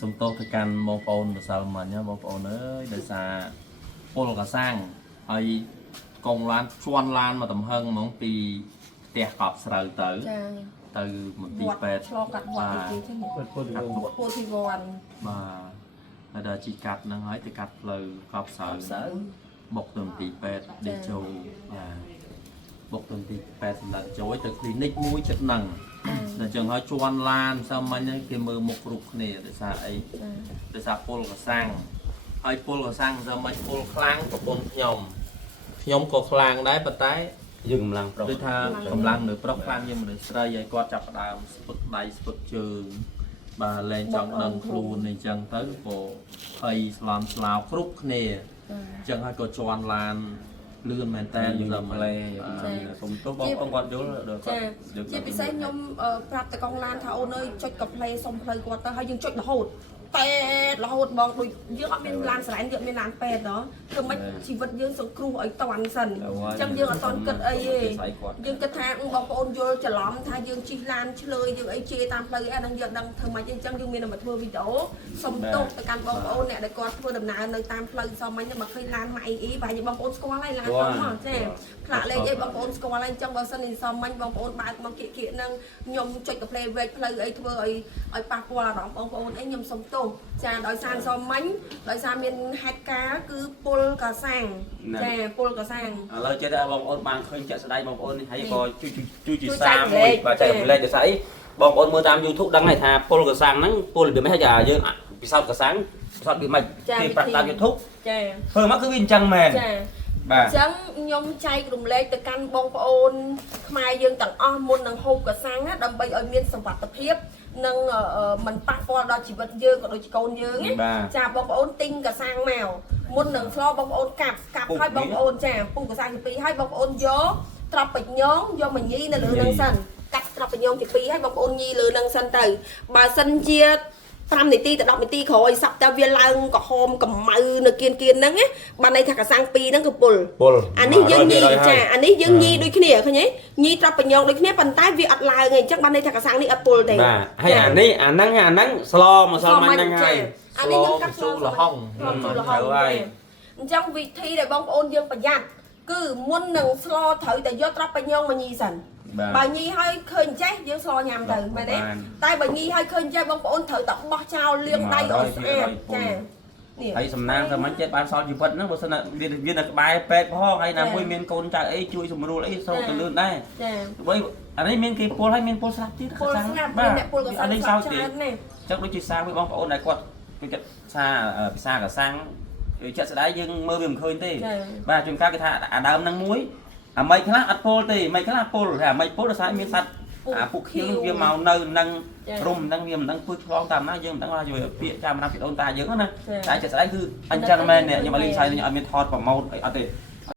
สมโตคือการมองปอนภาษามันเนี่ยมองปอนเอ้ยโดยสาโปลกสร้างไอ้กองร้านชวนร้านมาตำเฮงน้องปีเตะกอบสระเต๋อเต๋อมันตีเป็ด ชอบกัดวัดอีกทีใช่ไหมโพธิวร มาแล้วเดี๋ยวจีกัดนะเฮ้ยจะกัดเลยกอบสระบกตัวตีเป็ดเดโจบกตัวตีเป็ดสำหรับโจ้ยจากคลินิกมุ้ยจัดหนังแต่จังเฮ้ยชวนร้านสมัยนี้เกมมือมกรุกเนี่ยโดยสาไอ้โดยสาโปลกสร้างไอ้โปลกสร้างสมัยโปลคลั่งกับปนยมก็คลางได้ปะไตยืมกำลังด้วยทางกำลังหรือปลอกคลางยังเหมือนสไลด์ก็จับดาวสปุดใดสปุดเชิงบาแรงจังดังครูในจังเต้โปไอ้สลามสลาวครุกเนี่ยจังให้ก็จวนลานเลื่อนแมนแตนอยู่ลำอะไรสมตัวบอกองค์กรเยอะเลยจีไปใช้ยมปรับแต่กองลานเท่าเนยจุดกับเพลย์ส่งเพลย์กว่าแต่ให้ยังจุดโหดเป็ดเราหดมองดูเยอะมีลานสลายเยอะมีลานเป็ดเนาะคือไม่ชีวิตยืนสครูไอ้ตะวันสันจังยืนตอนเกิดไอ้ยืนกระทางบางคนโยจะล้อมทายยืนชีลานเฉลยยืนไอ้เจตามเลยไอ้นั่งยืนดังทำไมจังยืนมีนมาทัวร์วิดีโอสมตกแต่การบางคนเนี่ยได้ก่อนทัวร์ดำน้ำในตามเลยสมัยเนี่ยมาเคยลานใหม่อีบ่ายยังบางคนสกอร์ไล่ลานเขาหมดใช่พระเลยไอ้บางคนสกอร์ไล่จังบางสนิทสมัยบางคนบางมาเกี่ยนั่งยมจุดกับเพลย์เวทเพลย์ไอ้ทัวร์ไอ้ปากว่าร้องบางคนไอ้ยมสมตกចាដោយសារសមមិញដោយសារមានហេតុការណ៍គឺពលកសាំងចាពលកសាំងឥឡូវចេះតែបងប្អូនបានឃើញចាក់ស្ដាយបងប្អូននេះហើយក៏ជួយជាសារមួយបាទចែករំលែកទៅស្អីបងប្អូនមើលតាម YouTube ដឹងហើយថាពលកសាំងហ្នឹងពលវាមិនហិចយើងពិសោធន៍កសាំងពិសោធន៍វាមិនគេប្រាប់តាម YouTube ចាធ្វើមកគឺវាអញ្ចឹងមែនចាបាទអញ្ចឹងខ្ញុំចែករំលែកទៅកាន់បងប្អូនខ្មែរយើងទាំងអស់មុននឹងហូបកសាំងដើម្បីឲ្យមានសុវត្ថិភាពនឹងមិនប៉ះពាល់ដល់ជីវិតយើងក៏ដូចជាកូនយើងចាបងប្អូនទិញកសាំងមកមុននឹងឆ្លបងប្អូនកាប់ឲ្យបងប្អូនចាពុះកសាំងទី2ឲ្យបងប្អូនយកត្រប់បញងយកមញីនៅលើនឹងសិនកាត់ត្រប់បញងទី2ឲ្យបងប្អូនញីលើនឹងសិនទៅបើសិនជា5នាទីទៅ10នាទីក្រោយសាប់តែវាឡើងក្រហមកម្ៅនៅគៀនហ្នឹងបានន័យថាកសាំង2ហ្នឹងគឺពុលអានេះយើងញីចាអានេះយើងញីដូចគ្នាឃើញទេញីត្រប់បញងដូចគ្នាប៉ុន្តែវាអត់ឡើងទេអញ្ចឹងបានន័យថាកសាំងនេះអត់ពុលទេបាទហើយអាហ្នឹងស្លម្សិលមិញហ្នឹងហើយអានេះយើងកាត់ស្លលហុងមិនត្រូវហើយអញ្ចឹងវិធីដែលបងប្អូនយើងប្រយ័ត្នគឺមុននឹងស្លត្រូវតែយកត្រប់បញងមកញីសិនបើញីឲ្យឃើញចេះយើងស្លញ៉ាំទៅមែនទេតែបើញីឲ្យឃើញចេះបងប្អូនត្រូវតែបោះចោលលាងដៃឲ្យស្អាតចានេះហើយសំណាងតែមិនចេះបានសល់ជីវិតហ្នឹងបើសិនវានៅក្បែរពេទ្យផងហើយណាមួយមានកូនចៅអីជួយសម្រួលអីសូមទៅលឿនដែរចាបើអានេះមានគេពុលហើយមានពុលស្លាប់ទៀតពុលស្លាប់មានអ្នកពុលក៏ស្លាប់ច្រើនណាស់ចឹងដូចជាសារមួយបងប្អូនដែលគាត់គេចិត្តសារភាសាកសាំងចិត្តស្ដាយយើងមើលវាមិនឃើញទេបាទជួនកាលគេថាអាដើមហ្នឹងមួយអាមិនខ្លះអត់ពុលទេមិនខ្លះពុលតែអាមិនពុលដោយសារមានសត្វអាពួកខៀវវាមកនៅនឹងរុំហ្នឹងវាមិនដឹងធ្វើឆ្លងតាមណាយើងមិនដឹងថាជួយពាក្យចាំណាពីអូនតាយើងណាតែចិត្តស្ដាយគឺអញ្ចឹងមែនខ្ញុំអលីសាយខ្ញុំអត់មានថតប្រម៉ូទអីអត់ទេ